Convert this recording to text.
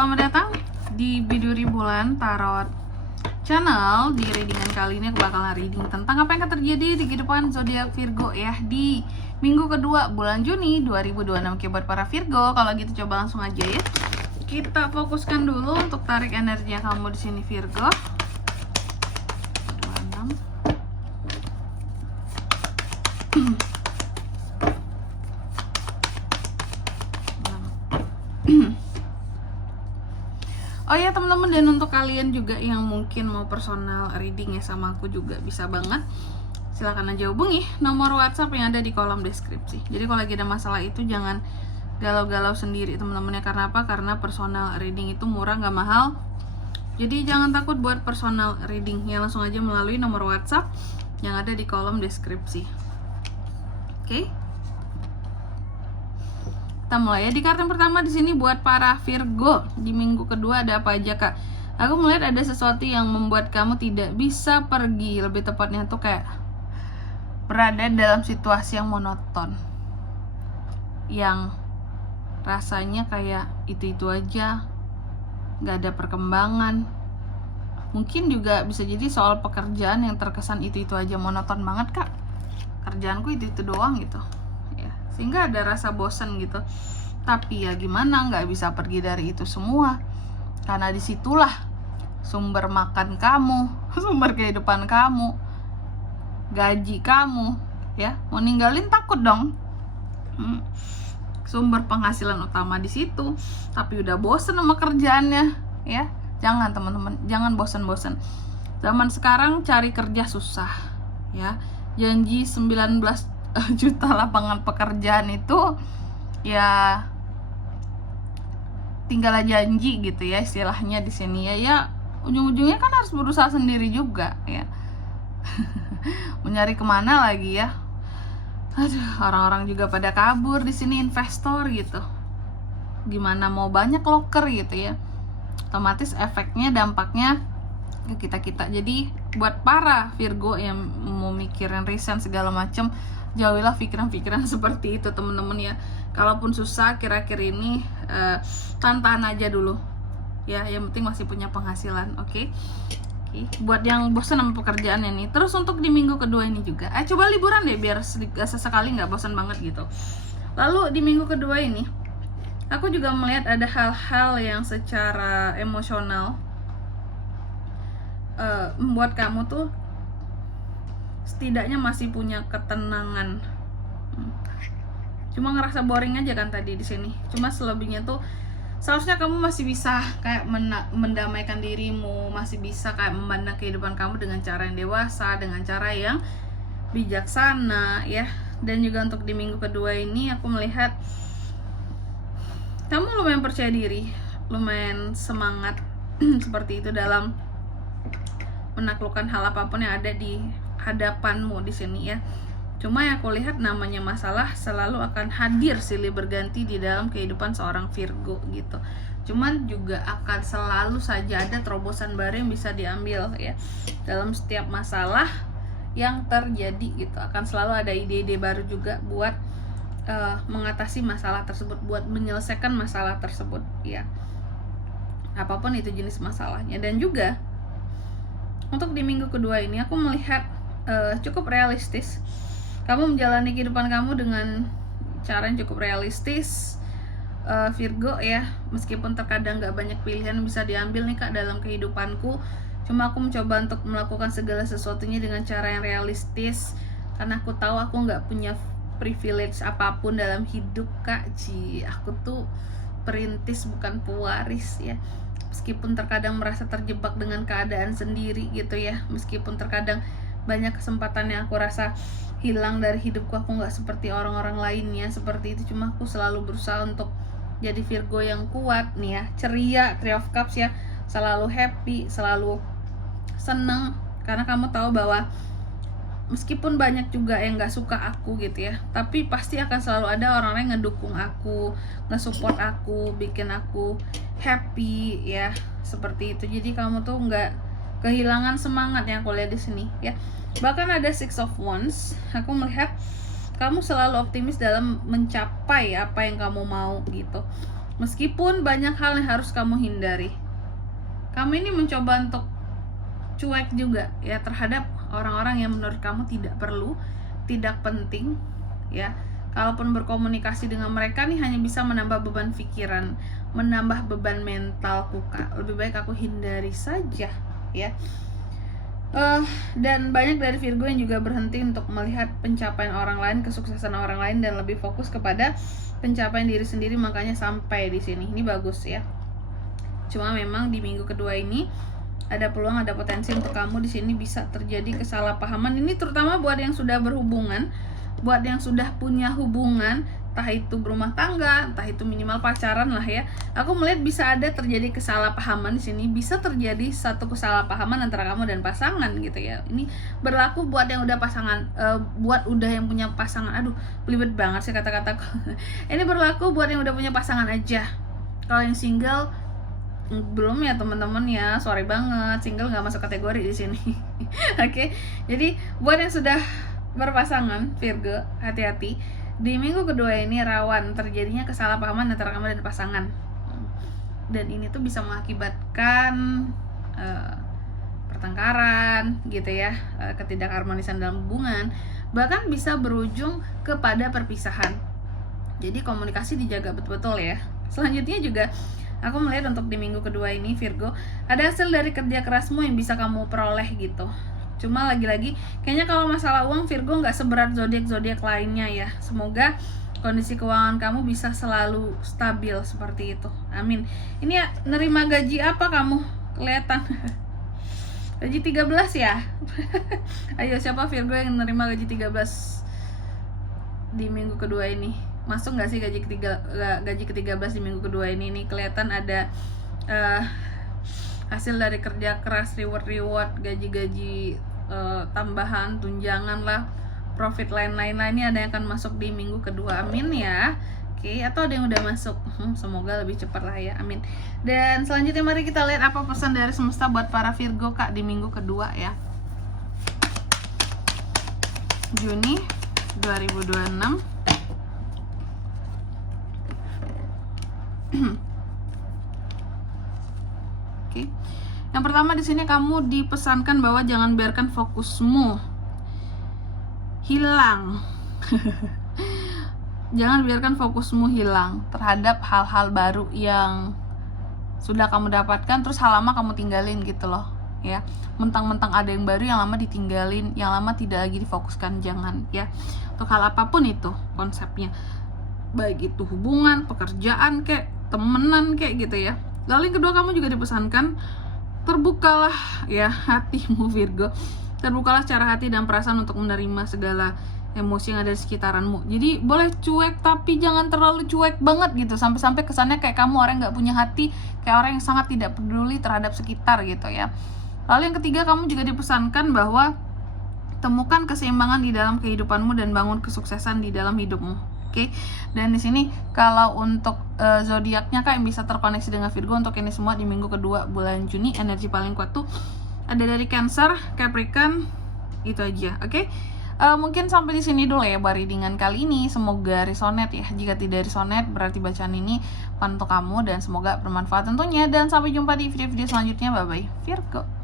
selamat datang di Biduri Bulan Tarot Channel. Di readingan kali ini aku bakalan reading tentang apa yang akan terjadi di kehidupan zodiak Virgo ya di minggu kedua bulan Juni 2026. Oke, buat para Virgo, kalau gitu coba langsung aja ya. Kita fokuskan dulu untuk tarik energi kamu di sini Virgo. 26. Oh ya teman-teman, dan untuk kalian juga yang mungkin mau personal reading ya sama aku juga bisa banget. Silahkan aja hubungi nomor WhatsApp yang ada di kolom deskripsi. Jadi kalau lagi ada masalah itu jangan galau-galau sendiri teman-teman ya. Karena apa? Karena personal reading itu murah, nggak mahal. Jadi jangan takut buat personal reading ya, langsung aja melalui nomor WhatsApp yang ada di kolom deskripsi. Oke? Kita mulai ya. Di kartu yang pertama di sini buat para Virgo di minggu kedua ada apa aja kak? Aku melihat ada sesuatu yang membuat kamu tidak bisa pergi, lebih tepatnya tuh kayak berada dalam situasi yang monoton, yang rasanya kayak itu aja, nggak ada perkembangan. Mungkin juga bisa jadi soal pekerjaan yang terkesan itu aja, monoton banget kak. Kerjaanku itu doang gitu. Sehingga ada rasa bosan gitu. Tapi ya gimana, nggak bisa pergi dari itu semua, karena disitulah sumber makan kamu, sumber kehidupan kamu, gaji kamu ya. Mau ninggalin takut dong. Sumber penghasilan utama di situ, tapi udah bosan sama kerjaannya ya. Jangan teman-teman, jangan bosan-bosan. Zaman sekarang cari kerja susah ya. Janji 19 juta lapangan pekerjaan itu ya tinggal janji gitu ya istilahnya di sini ya ujung-ujungnya kan harus berusaha sendiri juga ya. Mencari kemana lagi ya. Aduh, orang-orang juga pada kabur di sini, investor gitu. Gimana mau banyak loker gitu ya. Otomatis efeknya, dampaknya ke kita-kita. Jadi buat para Virgo yang mau mikirin resign segala macem, jauhilah pikiran-pikiran seperti itu teman-teman ya. Kalaupun susah kira-kira ini tahan aja dulu ya, yang penting masih punya penghasilan. Oke. Buat yang bosan sama pekerjaannya nih, terus untuk di minggu kedua ini juga coba liburan deh biar sesekali nggak bosan banget gitu. Lalu di minggu kedua ini aku juga melihat ada hal-hal yang secara emosional membuat kamu tuh setidaknya masih punya ketenangan. Cuma ngerasa boring aja kan tadi di sini. Cuma selebihnya tuh seharusnya kamu masih bisa kayak mendamaikan dirimu, masih bisa kayak memandang kehidupan kamu dengan cara yang dewasa, dengan cara yang bijaksana ya. Dan juga untuk di minggu kedua ini aku melihat kamu lumayan percaya diri, lumayan semangat seperti itu dalam menaklukkan hal apapun yang ada di hadapanmu di sini ya. Cuma yang aku lihat namanya masalah selalu akan hadir silih berganti di dalam kehidupan seorang Virgo gitu. Cuman juga akan selalu saja ada terobosan baru yang bisa diambil ya. Dalam setiap masalah yang terjadi gitu akan selalu ada ide-ide baru juga buat mengatasi masalah tersebut, buat menyelesaikan masalah tersebut ya. Apapun itu jenis masalahnya. Dan juga untuk di minggu kedua ini aku melihat cukup realistis. Kamu menjalani kehidupan kamu dengan cara yang cukup realistis Virgo ya. Meskipun terkadang gak banyak pilihan yang bisa diambil nih kak dalam kehidupanku, cuma aku mencoba untuk melakukan segala sesuatunya dengan cara yang realistis. Karena aku tahu aku gak punya privilege apapun dalam hidup kak. Aku tuh perintis bukan pewaris ya. Meskipun terkadang merasa terjebak dengan keadaan sendiri gitu ya. Meskipun terkadang banyak kesempatan yang aku rasa hilang dari hidupku, aku nggak seperti orang-orang lainnya seperti itu. Cuma aku selalu berusaha untuk jadi Virgo yang kuat nih ya, ceria, Three of Cups ya, selalu happy, selalu seneng. Karena kamu tahu bahwa meskipun banyak juga yang nggak suka aku gitu ya, tapi pasti akan selalu ada orang-orang yang ngedukung aku, nge-support aku, bikin aku happy ya, seperti itu. Jadi kamu tuh nggak kehilangan semangat yang aku lihat di sini ya. Bahkan ada Six of Wands, aku melihat kamu selalu optimis dalam mencapai apa yang kamu mau gitu. Meskipun banyak hal yang harus kamu hindari, kamu ini mencoba untuk cuek juga ya terhadap orang-orang yang menurut kamu tidak perlu, tidak penting ya. Kalaupun berkomunikasi dengan mereka nih hanya bisa menambah beban pikiran, menambah beban mentalku, Kak. Lebih baik aku hindari saja ya. Dan banyak dari Virgo yang juga berhenti untuk melihat pencapaian orang lain, kesuksesan orang lain, dan lebih fokus kepada pencapaian diri sendiri, makanya sampai di sini. Ini bagus ya. Cuma memang di minggu kedua ini ada peluang, ada potensi untuk kamu di sini bisa terjadi kesalahpahaman. Ini terutama buat yang sudah berhubungan, buat yang sudah punya hubungan, entah itu berumah tangga, entah itu minimal pacaran lah ya. Aku melihat bisa ada terjadi kesalahpahaman di sini, bisa terjadi satu kesalahpahaman antara kamu dan pasangan gitu ya. Ini berlaku buat yang udah pasangan, buat udah yang punya pasangan. Aduh, belibet banget sih kata-kataku. Ini berlaku buat yang udah punya pasangan aja. Kalau yang single belum ya teman-teman ya, sorry banget, single nggak masuk kategori di sini. Oke, jadi buat yang sudah berpasangan Virgo, hati-hati. Di minggu kedua ini rawan terjadinya kesalahpahaman antara kamu dan pasangan, dan ini tuh bisa mengakibatkan pertengkaran gitu ya, ketidakharmonisan dalam hubungan, bahkan bisa berujung kepada perpisahan. Jadi komunikasi dijaga betul-betul ya. Selanjutnya juga aku melihat untuk di minggu kedua ini Virgo, ada hasil dari kerja kerasmu yang bisa kamu peroleh gitu. Cuma lagi-lagi kayaknya kalau masalah uang Virgo nggak seberat zodiak-zodiak lainnya ya. Semoga kondisi keuangan kamu bisa selalu stabil seperti itu. Amin. Ini ya, nerima gaji apa kamu? Kelihatan. Gaji 13 ya. Ayo siapa Virgo yang nerima gaji 13 di minggu kedua ini? Masuk nggak sih gaji ke-13 di minggu kedua ini? Nih kelihatan ada hasil dari kerja keras, reward, gaji-gaji tambahan, tunjangan lah, profit lain-lainnya ada yang akan masuk di minggu kedua. Amin ya. Oke, atau ada yang udah masuk, semoga lebih cepat lah ya, amin. Dan selanjutnya mari kita lihat apa pesan dari semesta buat para Virgo Kak di minggu kedua ya, Juni 2026. Oke. Yang pertama di sini kamu dipesankan bahwa jangan biarkan fokusmu hilang. Jangan biarkan fokusmu hilang terhadap hal-hal baru yang sudah kamu dapatkan terus hal lama kamu tinggalin gitu loh ya. Mentang-mentang ada yang baru, yang lama ditinggalin, yang lama tidak lagi difokuskan, jangan ya. Untuk hal apapun itu konsepnya, baik itu hubungan, pekerjaan kayak temenan kayak gitu ya. Lalu yang kedua kamu juga dipesankan terbukalah ya hatimu Virgo. Terbukalah secara hati dan perasaan untuk menerima segala emosi yang ada di sekitaranmu. Jadi boleh cuek tapi jangan terlalu cuek banget gitu, sampai-sampai kesannya kayak kamu orang yang gak punya hati, kayak orang yang sangat tidak peduli terhadap sekitar gitu ya. Lalu yang ketiga kamu juga dipesankan bahwa temukan keseimbangan di dalam kehidupanmu dan bangun kesuksesan di dalam hidupmu. Oke, dan di sini kalau untuk zodiaknya Kak yang bisa terkoneksi dengan Virgo untuk ini semua di minggu kedua bulan Juni, energi paling kuat tuh ada dari Cancer, Capricorn, itu aja. Oke, mungkin sampai di sini dulu ya readingan kali ini. Semoga resonate ya. Jika tidak resonate berarti bacaan ini untuk kamu dan semoga bermanfaat tentunya. Dan sampai jumpa di video-video selanjutnya. Bye bye Virgo.